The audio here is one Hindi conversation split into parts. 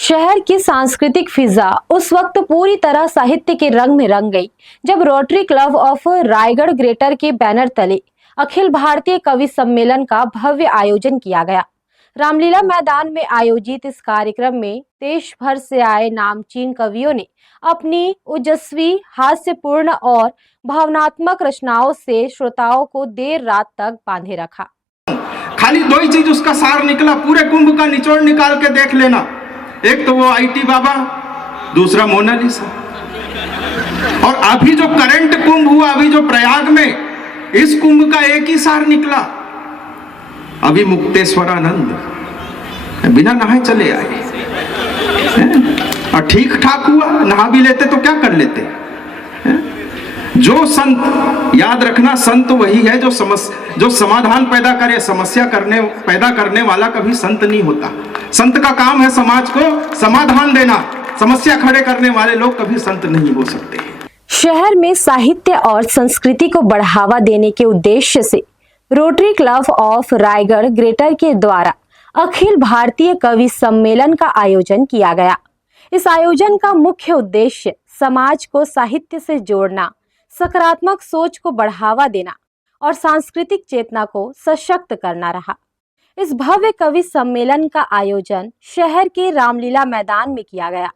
शहर की सांस्कृतिक फिजा उस वक्त पूरी तरह साहित्य के रंग में रंग गई जब rotary club of Raigarh greater के बैनर तले अखिल भारतीय कवि सम्मेलन का भव्य आयोजन किया गया। रामलीला मैदान में आयोजित इस कार्यक्रम में देश भर से आए नामचीन कवियों ने अपनी ओजस्वी, हास्यपूर्ण और भावनात्मक रचनाओं से श्रोताओं को देर रात तक बांधे रखा। खाली दो ही चीज उसका सार निकला, पूरे कुंभ का निचोड़ निकाल के देख लेना। एक तो वो आईटी बाबा, दूसरा मोनालिसा। और अभी जो करंट कुंभ हुआ, अभी जो प्रयाग में, इस कुंभ का एक ही सार निकला। अभी मुक्तेश्वरानंद बिना नहाए चले आए और ठीक ठाक हुआ। नहा भी लेते तो क्या कर लेते। जो संत, याद रखना, संत वही है जो समाधान पैदा करे। समस्या पैदा करने वाला कभी संत नहीं होता। संत का काम है समाज को समाधान देना। समस्या खड़े करने वाले लोग कभी संत नहीं हो सकते। शहर में साहित्य और संस्कृति को बढ़ावा देने के उद्देश्य से rotary club of Raigarh greater के द्वारा अखिल भारतीय कवि सम्मेलन का आयोजन किया गया। इस आयोजन का मुख्य उद्देश्य समाज को साहित्य से जोड़ना, सकारात्मक सोच को बढ़ावा देना और सांस्कृतिक चेतना को सशक्त करना रहा। इस भव्य कवि सम्मेलन का आयोजन शहर के रामलीला मैदान में किया गया,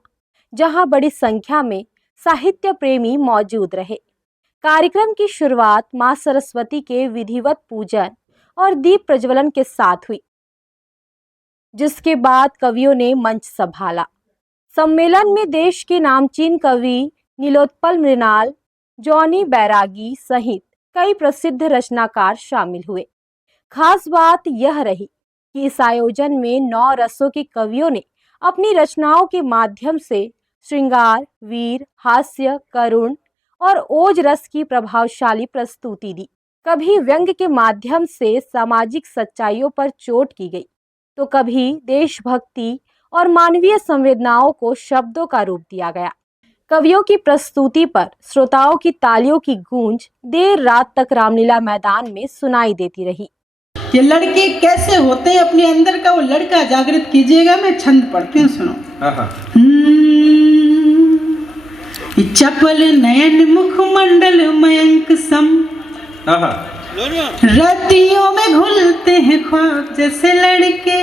जहां बड़ी संख्या में साहित्य प्रेमी मौजूद रहे। कार्यक्रम की शुरुआत मां सरस्वती के विधिवत पूजन और दीप प्रज्वलन के साथ हुई, जिसके बाद कवियों ने मंच संभाला। सम्मेलन में देश के नामचीन कवि नीलोत्पल मृणाल, जॉनी बैरागी सहित कई प्रसिद्ध रचनाकार शामिल हुए। खास बात यह रही कि इस आयोजन में 9 रसों के कवियों ने अपनी रचनाओं के माध्यम से श्रृंगार, वीर, हास्य, करुण और ओज रस की प्रभावशाली प्रस्तुति दी। कभी व्यंग्य के माध्यम से सामाजिक सच्चाइयों पर चोट की गई, तो कभी देशभक्ति और मानवीय संवेदनाओं को शब्दों का रूप दिया गया। कवियों की प्रस्तुति पर श्रोताओं की तालियों की गूंज देर रात तक रामलीला मैदान में सुनाई देती रही। कि लड़के कैसे होते हैं, अपने अंदर का वो लड़का जागृत कीजिएगा। मैं छंद पढ़ती हूँ, सुनो। चपल नयन मुखमंडल मयंक सम, रतियों में घुलते हैं ख्वाब जैसे लड़के।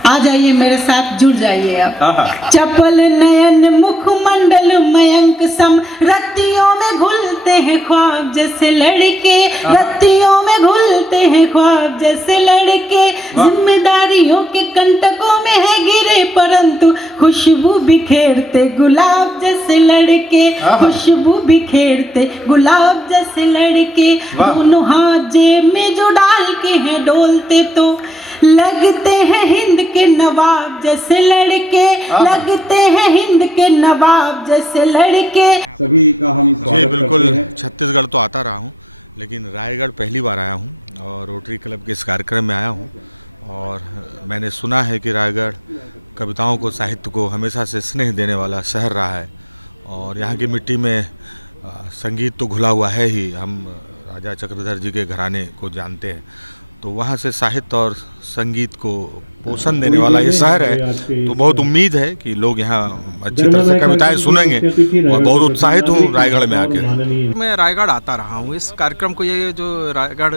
आ जाइए मेरे साथ, जुड़ जाइए आप। चपल नयन मुखमंडल मयंक सम, रतियों में घुलते हैं ख्वाब जैसे लड़के। रतियों में घुलते हैं ख्वाब जैसे लड़के। जिम्मेदारियों के कंटकों में है गिरे, परंतु खुशबू बिखेरते गुलाब जैसे लड़के। खुशबू बिखेरते गुलाब जैसे लड़के। दोनों हाथ जेब में जो डाल के हैं डोलते, तो लगते हैं हिंद के नवाब जैसे लड़के। लगते हैं हिंद के नवाब जैसे लड़के। सभी का हम जी बिल्कुल, छत्तीसगढ़ तो आता रहा हूँ, लेकिन रायगढ़ पहली बार आया हूँ और रोटरी क्लब के इस कार्यक्रम में आया हूँ। और मैंने सुना है कि रायगढ़ कविताओं को, साहित्य को हमेशा से स्नेह देने वाला शहर रहा है और यहाँ की मिट्टी में संगीत तो घुला हुआ है ही। हम राजा चक्रधर जी के घराने को जानते हैं, तो वहाँ से साहित्य और संगीत को पोषण देने वाला ये शहर है। तो बहुत उम्मीद है कि लोग यहाँ अच्छी तरह से कविताएं सुनेंगे और बहुत उत्साहित हूँ रायगढ़ में आके। मैं रायगढ़ आता रहा हूँ। इस कार्यक्रम को, ये जो Raigarh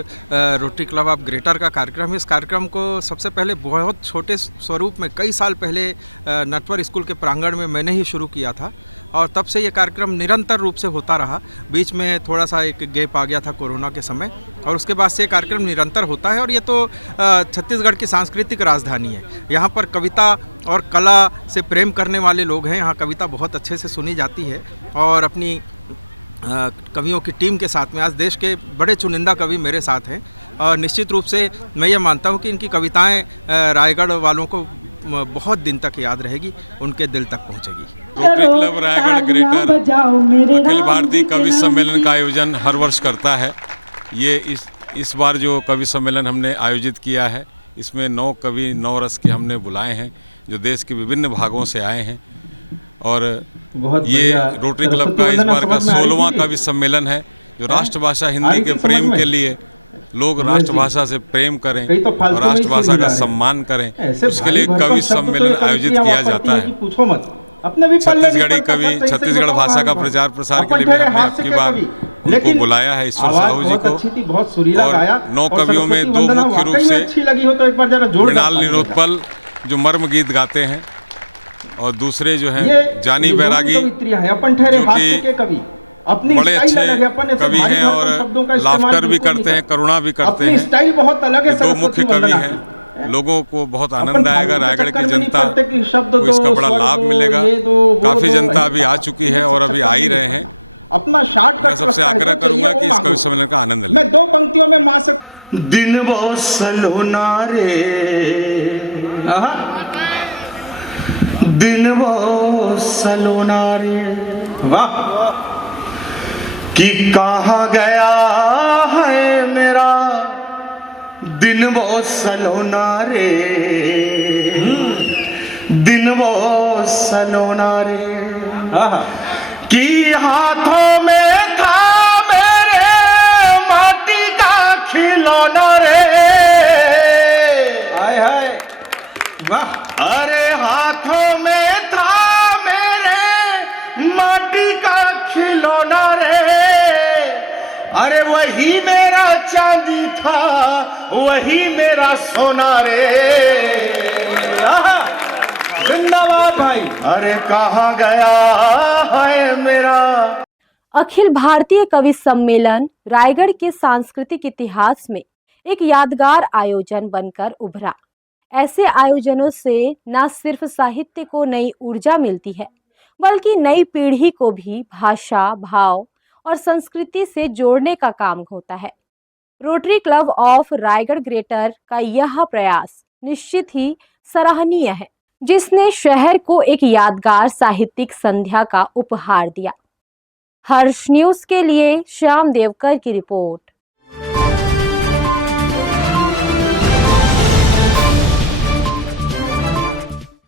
rotary club of greater का कार्यक्रम है, इस कार्यक्रम को सबसे पहले बहुत छोटे स्वरूप में कई साल पहले नटवर स्कूल के प्रांगण में मैंने ही शुरू किया था और तब से ये कार्यक्रम निरंतर रूप से होता रहा। बीच में थोड़ा सा एक गैप आ गया था कोरोना के समय, और उसके बाद से ये कार्यक्रम निरंतर होता है। और ये तो छत्तीसगढ़ की सांस्कृतिक राजधानी है। यहाँ पर कविता और कला से प्रेम करने वाले लोग हैं। यहाँ कविता बहुत अच्छे से सुनी जाती है और अपनी कवियों की टीम के साथ में आज देश के बड़े चुनिंदा कवि मेरे साथ हैं। और निश्चित रूप से मैं ये मानता हूँ कि इनकी कविताएँ रायगढ़ वालों को बहुत दिन तक याद रहेगी, उनके दिल तक पहुँचेगी। Rotary club Raigarh greater Akhil Bharatiya कवि सम्मेलन का आयोजन हर वर्ष करता है। ये इस बार जो कवि सम्मेलन हमने आयोजित किया है, इसमें 9 कवि 9 रस के हमने बुलाए हैं, जो देश के विभिन्न भागों से आए हैं। और ये रोटरी क्लब का इस बार का 16वां कवि सम्मेलन है, जो राष्ट्रभाषा हिंदी के प्रेम के लिए लोग राष्ट्रभाषा से प्रेम करें कई तो फालतू और में ही राष्ट्रभाषा सिर का हिला रहे हैं। सम्मान करें, ऐसे उसके लिए भारी भरकम कवि शब्द तो सम्मेलन ये आयोजित कविता किया वापरती जाता है कि है। पूछो मत। अपने भी पल्ले नहीं छत्तीसगढ़ी पड़ता, कवि सही से छत्तीसगढ़ बताओ भाषा का महानुभाव। प्रचार प्रसार के अपन लिए भी ठहरे हमने हास्य अब की के बार कवि, उनको लेकिन बुलाया है, ईश्वर आवाज साहू जी बहुत को। अच्छी थी, बहुत सुरीला और गाया। 9 और कवियों में सरस्वती 2 वंदना मुख्य रूप वाकई में से अच्छी लगी हो तो एक बार जरा जोरदार मृणाल ताली बजाओ। निरोत्पल जो मर्म गीत गाते हैं, और दूसरे जो हैं ये जानी विद्वान बैरागी कवित्रियां हैं, अपन ठहरे जो हास्य कि के कवि, अपनी बड़े स्टाइल अच्छे अलग है, अपन ऐसे कवि भारी हैं भरकम और शब्दों का इस्तेमाल लाफ्टर भी बिल्कुल करते नहीं हैं, करुणा भी करते अपनी हैं। स्टाइल बहुत अलग है। ये 2 सरस्वती मुख्य कवि वंदना हैं, की। लोगों को बहुत अपन आनंद आएगा। फालतू के रायगढ़ चक्कर की में नहीं जनता पड़ते कि शब्द को इसका दो, बड़ा स्वर लाभ दो, मिलेगा। ये दो, वो काफ़ी दो, जनता ऐसे अभी आ चुकी है और अभी आ ही रहे हैं। अपना शॉर्टकट मैं सबसे आग्रह करूंगा कि इस कवि सम्मेलन का आनंद लें। मैं 2 पंक्तियों में मां से दिन वो सलोना रे, दिन वो सलोना रे, वाह, कि कहाँ गया है मेरा दिन वो सलोना रे, दिन वो सलोना रे, कि हाथों में था मेरे माटी का खिलौना रे, हाय हाय, वाह, अरे हाथों में था मेरे माटी का खिलौना रे, अरे वही मेरा चांदी था, वही मेरा सोना रे, जिंदाबाद भाई। अरे कहाँ गया है मेरा। अखिल भारतीय कवि सम्मेलन रायगढ़ के सांस्कृतिक इतिहास में एक यादगार आयोजन बनकर उभरा। ऐसे आयोजनों से न सिर्फ साहित्य को नई ऊर्जा मिलती है, बल्कि नई पीढ़ी को भी भाषा, भाव और संस्कृति से जोड़ने का काम होता है। Rotary club of Raigarh greater का यह प्रयास निश्चित ही सराहनीय है, जिसने शहर को एक यादगार साहित्यिक संध्या का उपहार दिया। हर्ष न्यूज के लिए श्याम देवकर की रिपोर्ट।